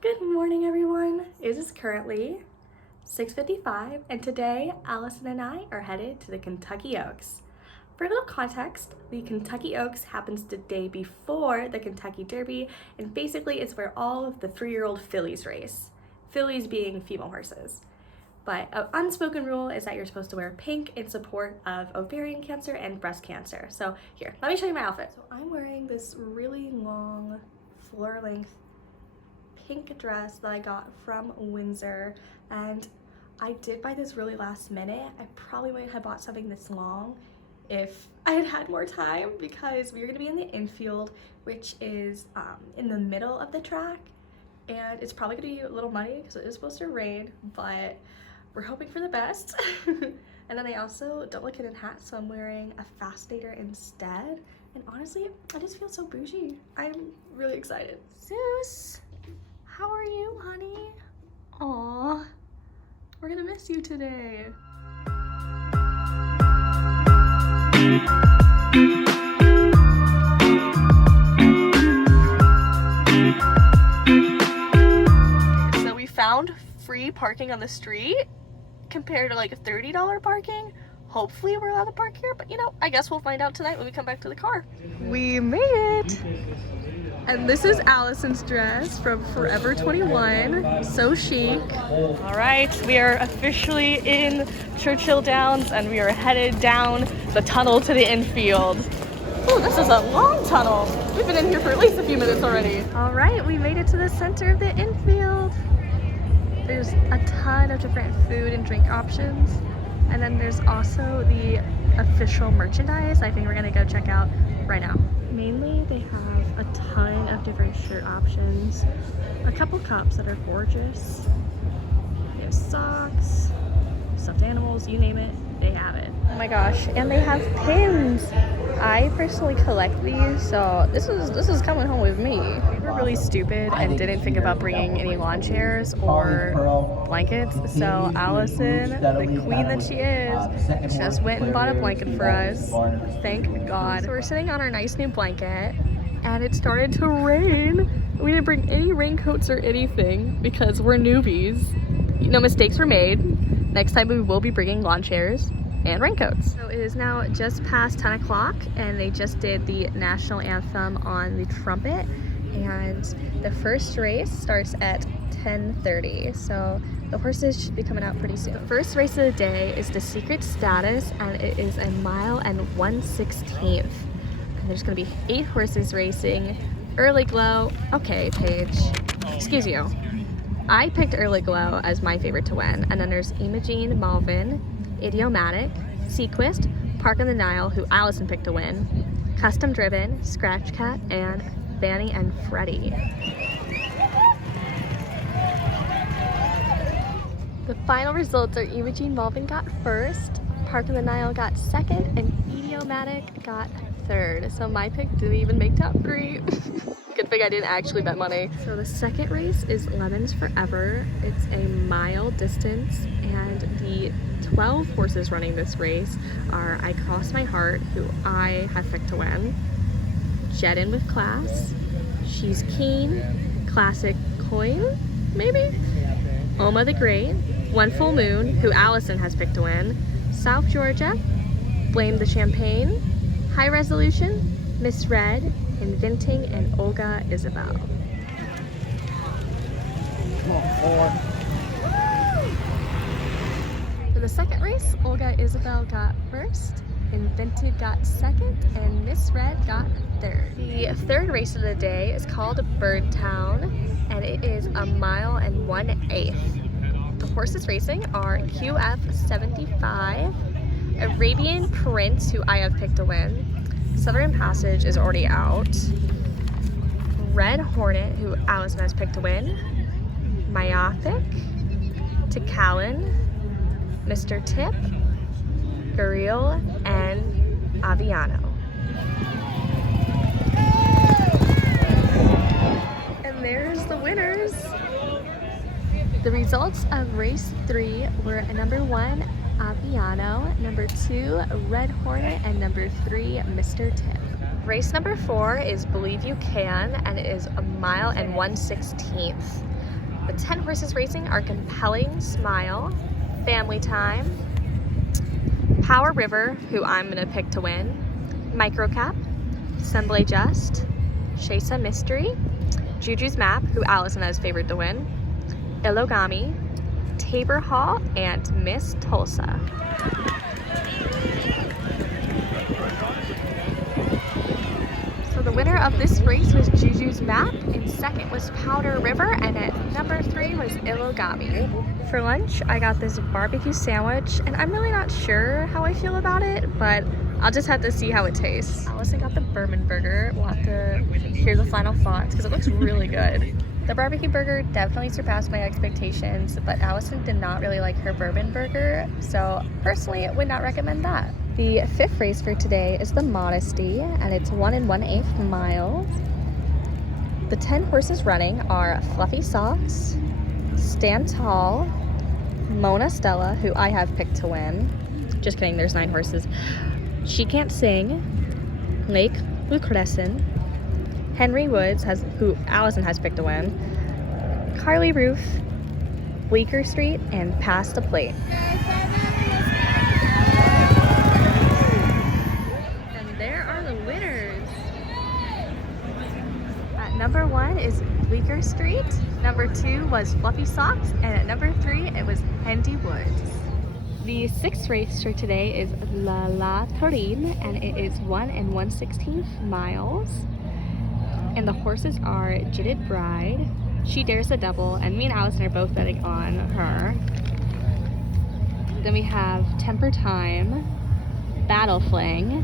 Good morning, everyone. It is currently 6:55, and today Allison and I are headed to the Kentucky Oaks. For a little context, the Kentucky Oaks happens the day before the Kentucky Derby, and basically it's where all of the 3-year-old fillies race. Fillies being female horses. But an unspoken rule is that you're supposed to wear pink in support of ovarian cancer and breast cancer. So here, let me show you my outfit. So I'm wearing this really long, floor-length pink dress that I got from Windsor, and I did buy this really last minute. I probably wouldn't have bought something this long if I had had more time, because we are going to be in the infield, which is in the middle of the track, and it's probably going to be a little muddy because it is supposed to rain, but we're hoping for the best. And then I also don't look good in hats, so I'm wearing a fascinator instead, and honestly I just feel so bougie. I'm really excited. Zeus, how are you, honey? Aw, we're gonna miss you today. So we found free parking on the street compared to like a $30 parking. Hopefully we're allowed to park here, but I guess we'll find out tonight when we come back to the car. We made it! And this is Allison's dress from Forever 21. So chic. All right, we are officially in Churchill Downs and we are headed down the tunnel to the infield. Oh, this is a long tunnel. We've been in here for at least a few minutes already. All right, we made it to the center of the infield. There's a ton of different food and drink options. And then there's also the official merchandise I think we're gonna go check out right now. Mainly they have a ton of different shirt options, a couple cups that are gorgeous. They have socks, stuffed animals, you name it, they have it. Oh my gosh, and they have pins. I personally collect these, so this is coming home with me. We were really stupid and didn't think about bringing any lawn chairs or blankets, so Allison, the queen that she is, just went and bought a blanket for us. Thank God. So we're sitting on our nice new blanket, and it started to rain. We didn't bring any raincoats or anything because we're newbies. No mistakes were made. Next time we will be bringing lawn chairs and raincoats. So it is now just past 10 o'clock and they just did the national anthem on the trumpet, and the first race starts at 10:30. So the horses should be coming out pretty soon. The first race of the day is the Secret Status, and it is 1 mile and 1/16. And there's gonna be 8 horses racing. Early Glow, okay, Paige, excuse you. I picked Early Glow as my favorite to win, and then there's Imogene Malvin, Idiomatic, Sequist, Park on the Nile, who Allison picked to win, Custom Driven, Scratch Cat, and Fanny and Freddie. The final results are Imogene Malvin got first, Park on the Nile got second, and Idiomatic got third. So my pick didn't even make top 3. Good thing I didn't actually bet money. So the second race is Lemons Forever. It's a mile distance, and the 12 horses running this race are I Cross My Heart, who I have picked to win, Jet In With Class, She's Keen, Classic Coin, maybe, Oma the Great, One Full Moon, who Allison has picked to win, South Georgia, Blame the Champagne, High Resolution, Misread, Inventing, and Olga Isabel. For the second race, Olga Isabel got first, Invented got second, and Misread got third. The third race of the day is called Birdtown, and it is 1 mile and 1/8. The horses racing are QF75, Arabian Prince, who I have picked to win, Southern Passage is already out, Red Hornet, who Allison has picked to win, Myopic, Tacallan, Mr. Tip, Gariel, and Aviano. And there's the winners. The results of race 3 were number 1, Aviano, number 2, Red Hornet, and number 3, Mr. Tip. Race number 4 is Believe You Can, and it is 1 mile and 1/16. The 10 horses racing are Compelling Smile, Family Time, Power River, who I'm gonna pick to win, Microcap, Semblé Just, Shesa Mystery, Juju's Map, who Allison has favored to win, Ilogami, Tabor Hall, and Miss Tulsa. So the winner of this race was Juju's Map, and second was Powder River, and at number 3 was Ilogami. For lunch, I got this barbecue sandwich, and I'm really not sure how I feel about it, but I'll just have to see how it tastes. Allison got the bourbon burger. We'll have to hear the final thoughts because it looks really good. The barbecue burger definitely surpassed my expectations, but Allison did not really like her bourbon burger, so personally would not recommend that. The 5th race for today is the Modesty, and it's 1 1/8 miles. The 10 horses running are Fluffy Socks, Stand Tall, Mona Stella, who I have picked to win. Just kidding, there's 9 horses. She Can't Sing, Lake LuKremBo, Henry Woods, who Allison has picked to win, Carly Roof, Bleecker Street, and Pass the Plate. And there are the winners. At number 1 is Bleecker Street, number 2 was Fluffy Socks, and at number 3 it was Henry Woods. The 6th race for today is La Torine, and it is 1 1/16 miles. And the horses are Jitted Bride, She Dares the Devil, and me and Allison are both betting on her. Then we have Temper Time, Battle Fling.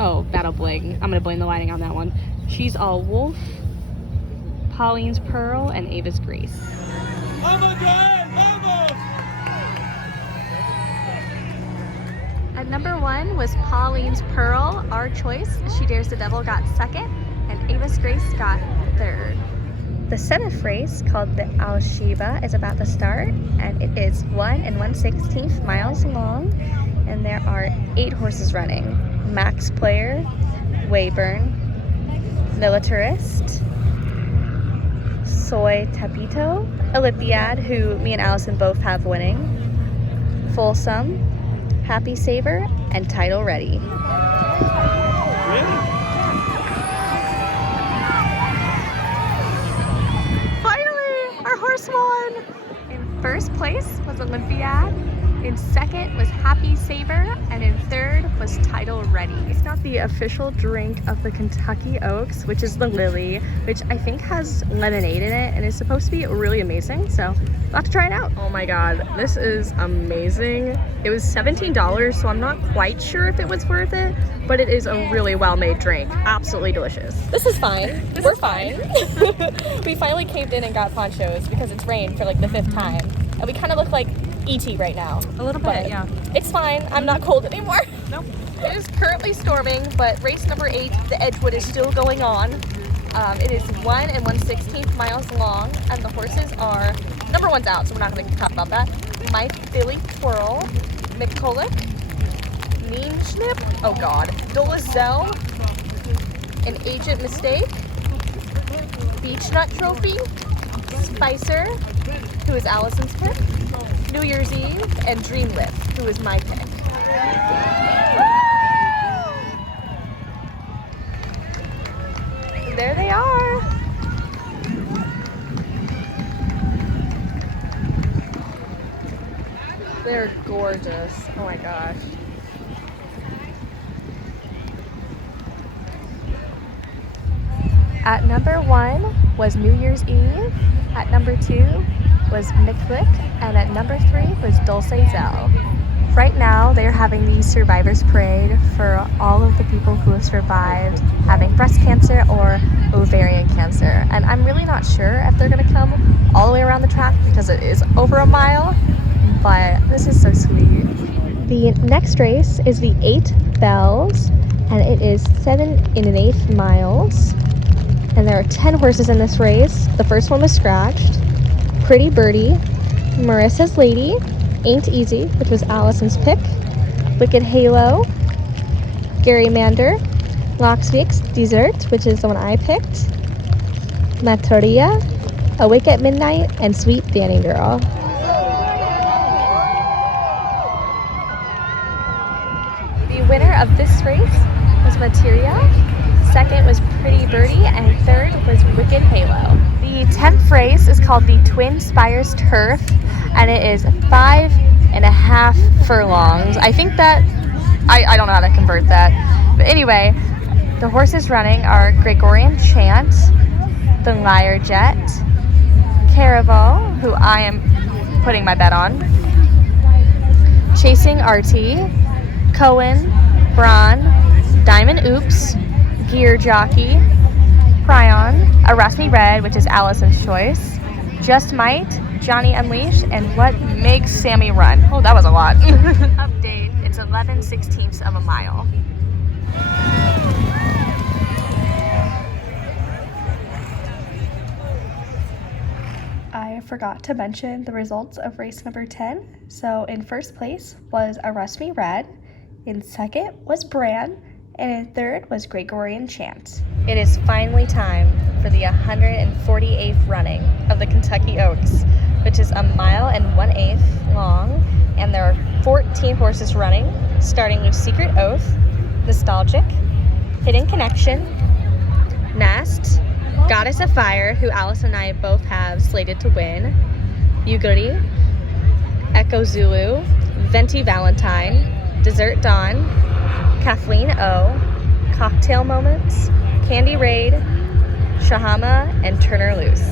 Oh, Battle Bling. I'm gonna blame the lighting on that one. She's All Wolf, Pauline's Pearl, and Ava's Grace. At number 1 was Pauline's Pearl. Our choice, She Dares the Devil, got 2nd, and Ava's Grace got 3rd. The 7th race, called the Al Shiba, is about to start, and it is 1 1/16 miles long, and there are 8 horses running. Max Player, Wayburn, Militarist, Soy Tapito, Olympiad, who me and Allison both have winning, Folsom, Happy Saver, and Title Ready. Finally, our horse won! In first place was Olympiad, in second was Happy Saver, and in third was Title Ready. It's not the official drink of the Kentucky Oaks, which is the Lily, which I think has lemonade in it and is supposed to be really amazing, so I'll have to try it out. Oh my god, this is amazing. It was $17, so I'm not quite sure if it was worth it, but it is a really well-made drink. Absolutely delicious. This is fine. We're fine. We finally caved in and got ponchos because it's rained for like the 5th time, and we kind of look like E.T. right now. A little bit, yeah. It's fine. I'm not cold anymore. Nope. It is currently storming, but race number 8, the Edgewood, is still going on. It is 1 1/16 miles long, and the horses are, number 1's out, so we're not going to talk about that. Mike Billy Twirl, McCulloch, Mean Schnip, oh god, Dolezell, An Agent Mistake, Beach Nut Trophy, Spicer, who is Allison's pick, New Year's Eve, and Dream Lift, who is my pick. There they are. They're gorgeous. Oh my gosh. At number 1 was New Year's Eve. At number 2 was McFlick, and at number 3 was Dolezell. Right now, they're having the Survivors Parade for all of the people who have survived having breast cancer or ovarian cancer. And I'm really not sure if they're going to come all the way around the track because it is over a mile, but this is so sweet. The next race is the 8 Bells, and it is 7 1/8 miles. And there are 10 horses in this race. The first one was scratched. Pretty Birdie, Marissa's Lady, Ain't Easy, which was Allison's pick, Wicked Halo, Gary Mander, Lockspeaks Dessert, which is the one I picked, Matoria, Awake at Midnight, and Sweet Danny Girl. The winner of this race was Materia, second was Pretty Birdie, and third was Wicked Halo. The 10th race is called the Twin Spires Turf, and it is 5.5 furlongs. I think that, I don't know how to convert that. But anyway, the horses running are Gregorian Chant, the Liar Jet, Caraval, who I am putting my bet on, Chasing Artie, Cohen, Braun, Diamond Oops, Gear Jockey, Cryon, Erasmi Red, which is Allison's choice, Just Might, Johnny Unleashed, and What Makes Sammy Run. Oh, that was a lot. Update, it's 11/16 of a mile. I forgot to mention the results of race number 10. So in first place was Erasmi Red, in second was Bran, and in third was Gregorian Chant. It is finally time for the 148th running of the Kentucky Oaks, which is 1 1/8 miles long, and there are 14 horses running, starting with Secret Oath, Nostalgic, Hidden Connection, Nest, Goddess of Fire, who Allison and I both have slated to win, Uguri, Echo Zulu, Venti Valentine, Desert Dawn, Kathleen O, Cocktail Moments, Candy Raid, Shahama, and Turner Loose.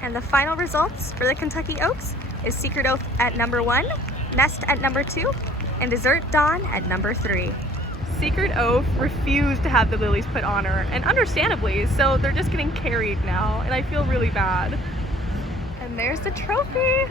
And the final results for the Kentucky Oaks is Secret Oath at number 1, Nest at number 2, and Desert Dawn at number 3. Secret Oath refused to have the lilies put on her, and understandably, so they're just getting carried now, and I feel really bad. And there's the trophy.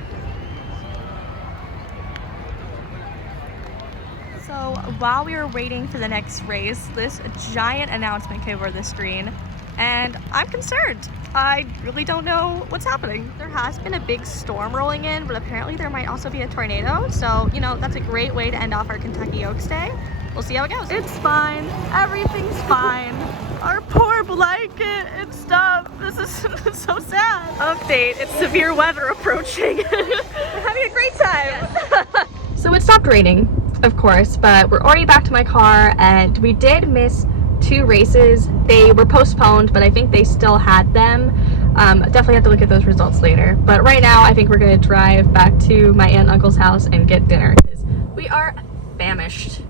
So while we were waiting for the next race, this giant announcement came over the screen, and I'm concerned. I really don't know what's happening. There has been a big storm rolling in, but apparently there might also be a tornado. So, you know, that's a great way to end off our Kentucky Oaks Day. We'll see how it goes. It's fine. Everything's fine. Our poor blanket and stuff. This is so sad. Update, it's severe weather approaching. We're having a great time. Yes. So it stopped raining, of course, but we're already back to my car, and we did miss 2 races. They were postponed, but I think they still had them. Definitely have to look at those results later. But right now, I think we're gonna drive back to my aunt and uncle's house and get dinner, because we are famished.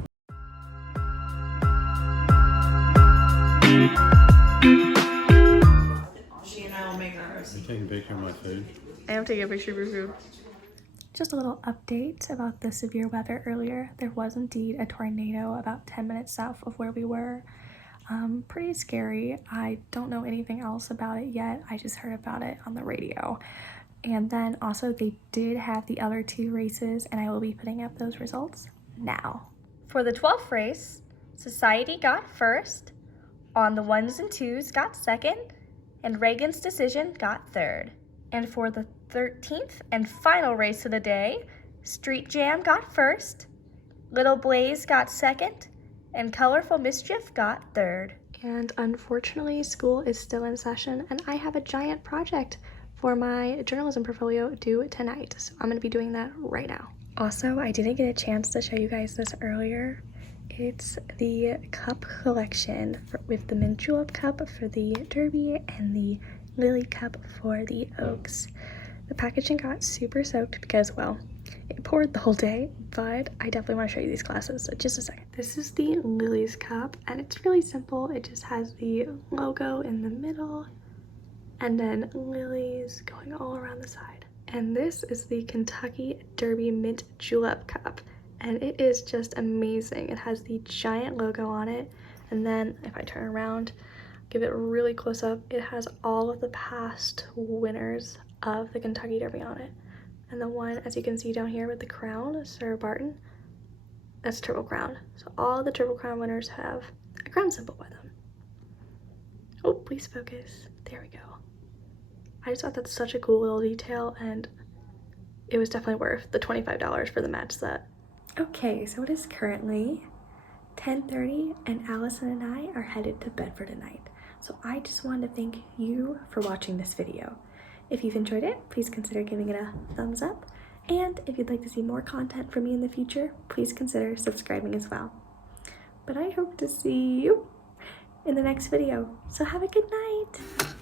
She and I will make our roast. You're taking a picture of my food. I am taking a picture of your food. Just a little update about the severe weather earlier. There was indeed a tornado about 10 minutes south of where we were. Pretty scary. I don't know anything else about it yet. I just heard about it on the radio. And then also they did have the other 2 races, and I will be putting up those results now. For the 12th race, Society got first, On the ones and twos got second, and Reagan's Decision got third. And for the 13th and final race of the day, Street Jam got first, Little Blaze got second, and Colorful Mischief got third. And unfortunately, school is still in session, and I have a giant project for my journalism portfolio due tonight, so I'm going to be doing that right now. Also, I didn't get a chance to show you guys this earlier. It's the cup collection with the mint julep cup for the Derby and the lily cup for the Oaks. The packaging got super soaked because, well, it poured the whole day, but I definitely want to show you these glasses, so just a second. This is the Lily's cup, and it's really simple. It just has the logo in the middle, and then lilies going all around the side. And this is the Kentucky Derby Mint Julep cup, and it is just amazing. It has the giant logo on it, and then if I turn around, give it a really close up, it has all of the past winners of the Kentucky Derby on it. And the one, as you can see down here with the crown, Sir Barton, that's Triple Crown. So all the Triple Crown winners have a crown symbol by them. Oh, please focus. There we go. I just thought that's such a cool little detail, and it was definitely worth the $25 for the match set. Okay, so it is currently 10:30, and Allison and I are headed to bed for tonight. So I just wanted to thank you for watching this video. If you've enjoyed it, please consider giving it a thumbs up. And if you'd like to see more content from me in the future, please consider subscribing as well. But I hope to see you in the next video. So have a good night.